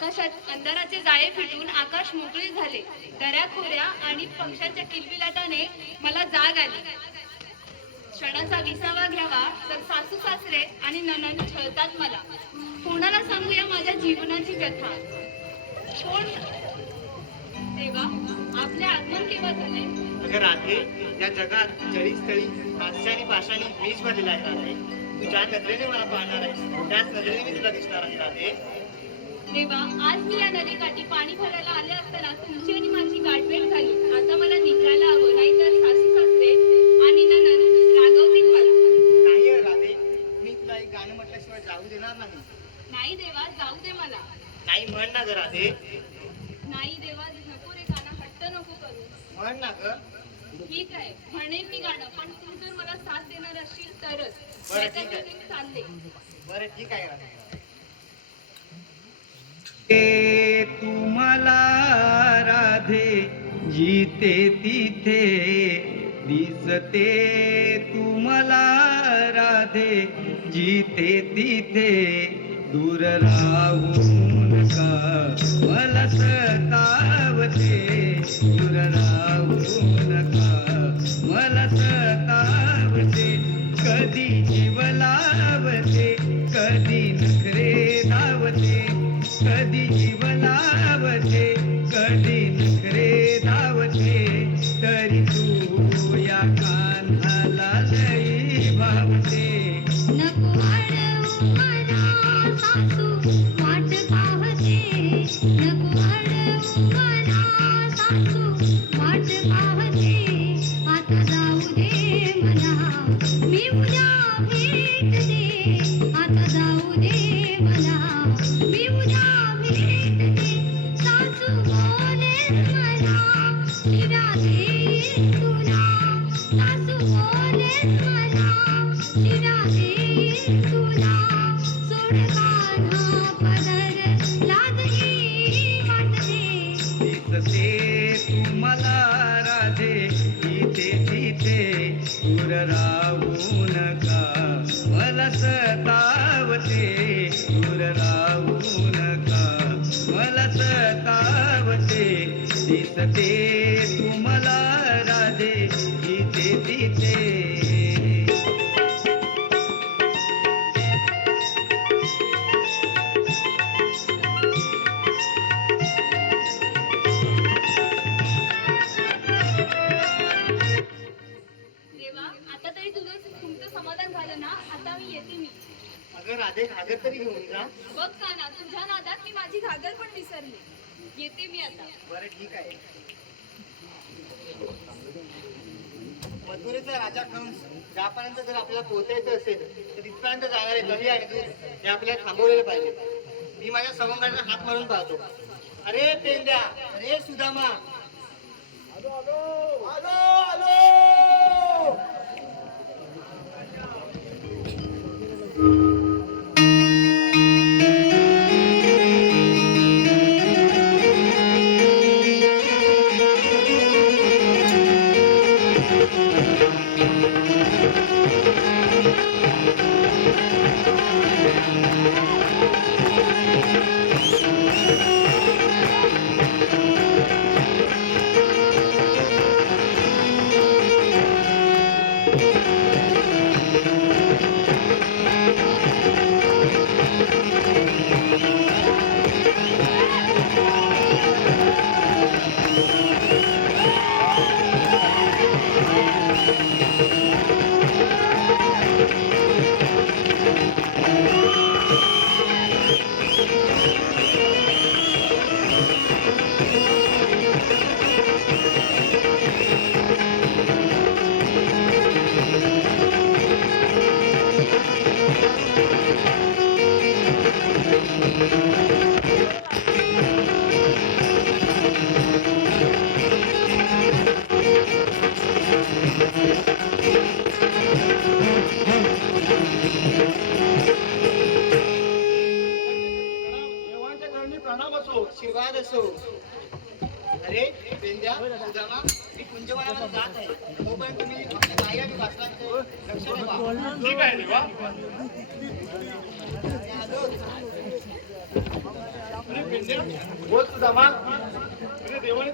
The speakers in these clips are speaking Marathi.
आकाशात अंधाराचे जाळे फिटून आकाश मोकळे झाले. दऱ्याखोऱ्या आणि पक्ष्यांच्या किलबिलाटाने मला जाग आली. क्षणाचा विसावा घ्यावा तर सासू सासरे आणि ननन छळतात मला. कोणाला सांगूया माझ्या जीवनाची व्यथा? कोण? देवा आपले आगमन केव्हा झाले? अगं राधे या जगात जळी स्थळी हास्य आणि पाशाने मीच भरलेला आहे राधे. तू ज्या नजरेने मला पाहणार आहेस. त्याच नजरेने मी तुला दिसणार आहे राधे. देवा आज मी या नदीकाठी पाणी भरायला आले असताना तुमची आणि माझी गाठभेट झाली. आता मला निघायला हवं नाहीतर सासू सासरे आणि ननन रागवतील मला. नाही राधे. मी तुला एक गाणं म्हटल्याशिवाय जाऊ देणार नाही. नाही देवा जाऊ दे मला. नाही म्हण ना ग राधे. नाही देवा नको रे गाणं हट्ट नको करू. म्हण ना ग. ठीक आहे म्हणेन मी गाणं पण तू जर मला साथ देणार असशील तरच. बरं, ठीक आहे. चालले. बरं ठीक आहे तुम्हाला राधे जिथे तिथे दिसते तुम्हाला राधे जिथे तिथे दूर राहून का? मला सतावते दूर राहून ज्यापर्यंत जर आपल्याला पोहोचायचं असेल तर तिथपर्यंत जाणारे दही आहे हे आपल्याला थांबवलेलं पाहिजे. मी माझ्या सवंगाचा हात मारून पाहतो. अरे पेंड्या अरे सुदामा. आलो आलो पेंद्या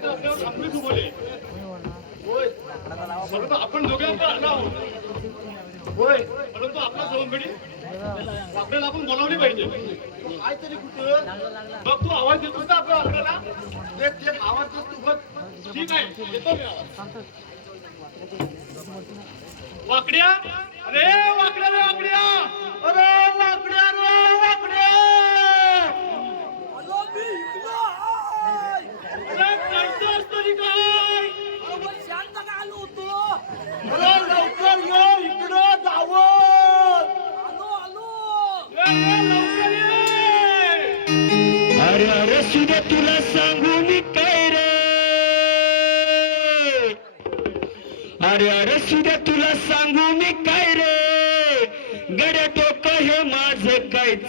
अरे आपलीच परंतु आपण आहोत होय परंतु आपला सवंगडी आपल्याला आपण बोलावली पाहिजे तू तरी कुठं बघ तू आवाज देतोस ना आपल्या आपल्याला एक एक आवाज तू बघ ठीक आहे येतो. मी आवाज वाकड्या. अरे वाकड्या रे वाकड्या. अरे वाकड्या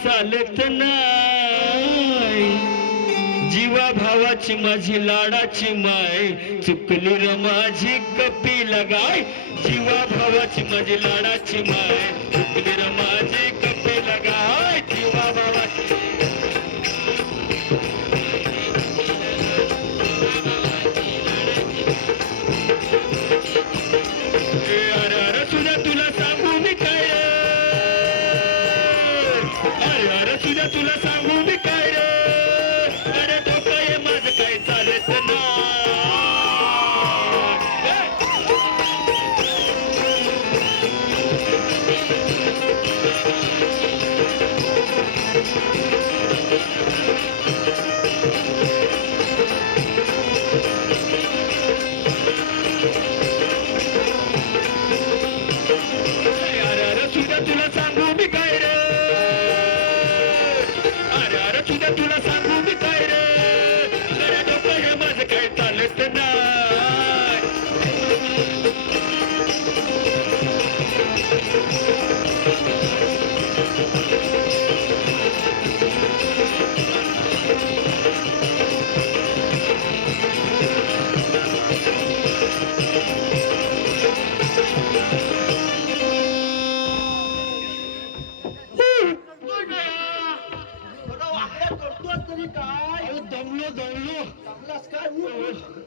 चालत नाही जीवा भावाची माझी लाडाची माय चुकली र माझी कपी लगाय. जीवा भावाची माझी लाडाची माय चुकली र माझी अरे काय? दमलो दमलो. जमलास काय?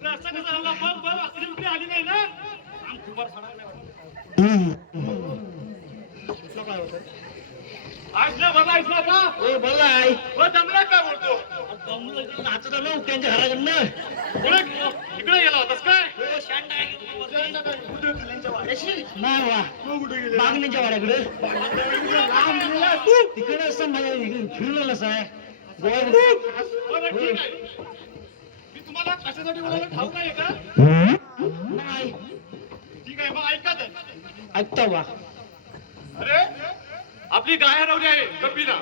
असं कसं झालं बघ बघ वाकडी बिकडी आली नाही ना. आम दुबार सडा ऐकलं बाबा ऐकलं का ओ बोलाय हो जमला काय बोलतो? दमलो नाचत आलो त्यांच्या घराकडनं. पुढे इकडे गेला होतास काय? नाही वा. मागणीच्या वाड्याकडे. तिकडे असं माझ्या फिरलेलं आहे. मी तुम्हाला कशासाठी बोलायला ठाऊक आहे का? नाही. ठीक आहे मग ऐका तर. ऐकता वा. अरे आपली गाय हरवली आहे कपिला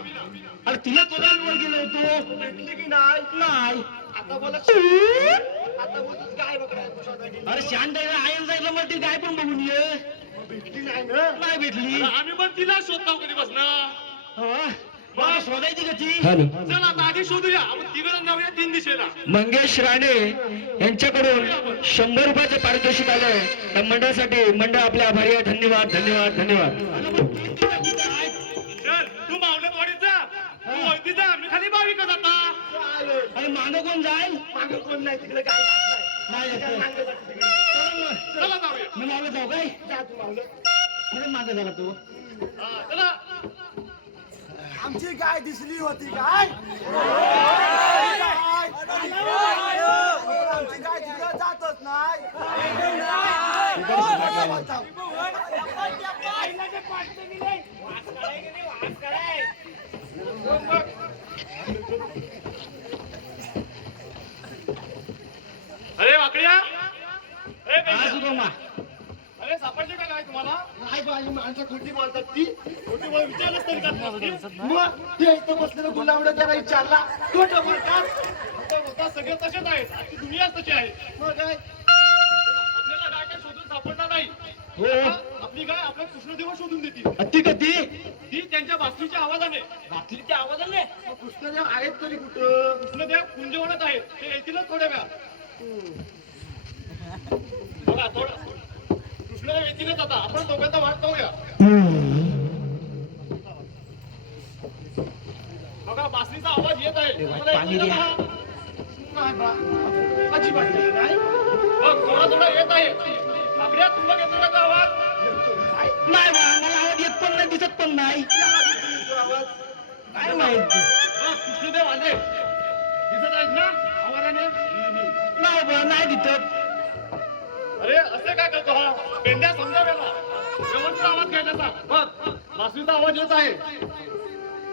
अरे तिला कोणावर गेलो होतो? भेटली की नाही? नाही. आता बोला आता बोलतोस काय बघा अरे शांत आयन जायला मग ती गाय पण बघून ये. भेटली नाही ना? नाही भेटली. आम्ही पण तिला शोधतो कधी बसणार? हा? शोधायची चल आता आधी शोधूया. आपण तिघं जाऊया तीन दिशेला. मंगेश राणे यांच्याकडून शंभर रुपयाचे पारितोषिक आलंय. त्या मंडळासाठी मंडळ आपले आभारी आहे. धन्यवाद धन्यवाद धन्यवाद. चल तू जा जा मी खाली बाविका जाता आणि मागं कोण जाईल? मागं कोण नाही तिकडे काय नाही जात. चला मग. चला जाऊया. मी मागं जाऊ काय? जा तू मावलं अरे मागं झाला तू. हा, चला. आमची गाय दिसली होती काय आमची गाय तिकडे जातच नाही अरे वाकड्या. अरे सापडली का काय तुम्हाला? नाही बाई माणसं खोटी बोलतात ती. खोटी बोल विचारलंच तरी का तुम्हाला? मग ते इथं बसलेलं गुलाबडं त्याला विचारला खोटं बोलतात खोटं बोलतात सगळे तसेच आहेत. आजची दुनिया तशी आहे. मग काय? आपल्याला गाय काय शोधून सापडणार नाही. हो. आपली गाय आपल्या कृष्णदेवा शोधून देतील. अति कधी ती. त्यांच्या बासरीच्या आवाजाने. बाटलीच्या आवाजाने? मग कृष्णदेव आहेत तरी कुठं? कृष्णदेव कुंजवनात आहेत. ते येतीलच थोड्या वेळात. बघा थोडं. कृष्णाला व्यतिरेक आता. आपण दोघांचा वाट पाहूया बघा बासरीचा आवाज येत आहे. तुम्हाला पाणी येतोय द्या. का? नाही बा. अजिबात नाही. बघ थोडा थोडा येत आहे. आपल्या तुला येतो का आवाज? नाही बा मला आवाज येत पण नाही दिसत पण नाही. काय माहीत? बघ, कृष्णदेव आले दिसत आहेत ना? आवाजाने? नाही बा नाही दिसत. अरे असे काय करतो हा? पेंड्या समजा व्यवस्थित आवाज घ्यायचा सांग. बघ बासरीचा आवाज येत आहे.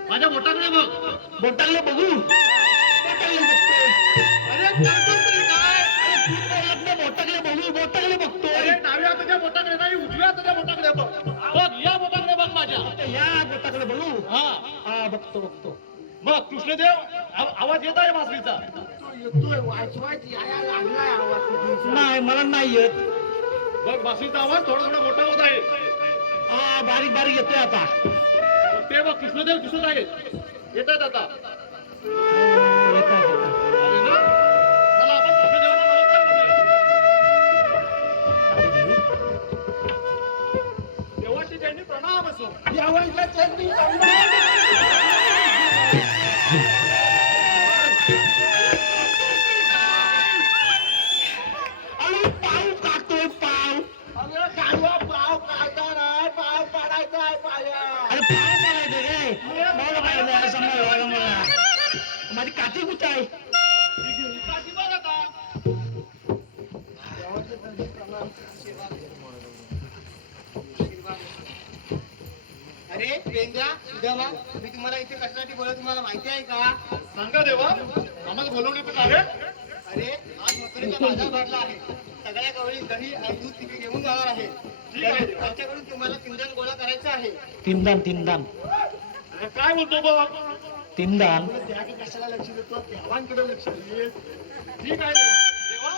माझ्या बोटाकडे बघ. बोटाला बघू. अरे करतोस तरी काय? बोटाकडे बघू? बोटाकडे बघतो अरे डाव्या हाताच्या बोटाकडे नाही उजव्या हाताच्या बोटाकडे बघ. बघ या बोटाकडे बघ माझ्या. या बोटाकडे बघू. हा. हा बघतो बघतो. बघ कृष्णदेव आव- आवाज येत आहे बासरीचा येतोय लागलाय आवाज तुझा. नाही मला नाही येत. बघ बासरीचा आवाज थोडा थोडा मोठा होत आहे. हा बारीक बारीक येतोय आता. ते बघ कृष्णदेव दिसत आहेत आता आहे, येत आहे. आले ना. चला आपण कृष्णदेवाला नमस्कार करूया. देवाची त्यांनी प्रणाम असो. चटणी अरे माझी काठी कुठे आहे अरे पेंद्या सुदामा मी तुम्हाला इथे कशासाठी बोलत तुम्हाला माहिती आहे का? सांगा देवा आम्हाला बोलवण्यात आले अरे आज मकरीचा बाजार भरला आहे सगळ्या गवळी दही आणि दूध तिथे घेऊन जाणार आहे. ठीक आहे. देवा. त्यांच्याकडून तुम्हाला किंजन गोळा करायचा आहे. तीनदान तीनदान. काय बोलतो बघ तीनदान. कशाला लक्ष देतो? देवांकडे लक्ष दे ठीक आहे देवा.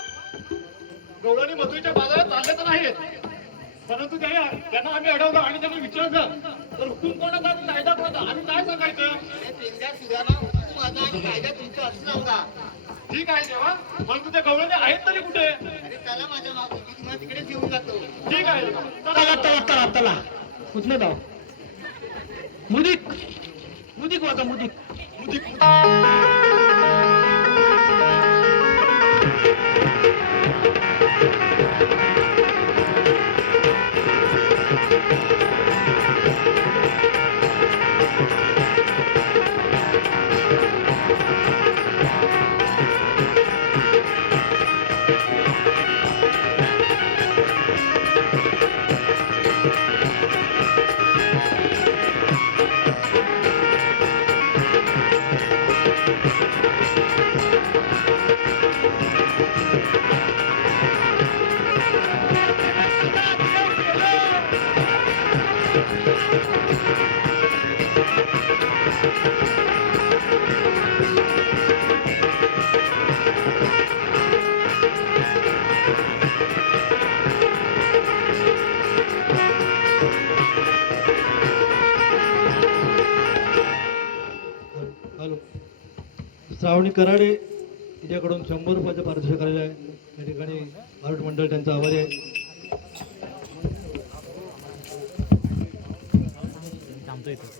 गवळणी मथुरीच्या बाजारात चालले तर नाहीत परंतु त्या त्यांना आम्ही अडवलं आणि त्यांनी विचारलं. तर हुकूम कोणाचा कायदा कोणाचा? आम्ही काय सांगायचं? कायदा तुमचा असं सांगा. ठीक आहे देवा परंतु ते गवळणी आहेत तरी कुठे? अरे चला माझ्या मागून मी तुम्हाला तिकडेच घेऊन जातो. ठीक आहे. चला चला चला चला. कुठलं मुदिक. मुदिक वाचा मुदिक. हॅलो श्रावणी कराडे तिच्याकडून शंभर रुपयाचं पारितोषिक करायला आहे. त्या ठिकाणी आरोग्य मंडळ त्यांचा आवाज आहे. इथं.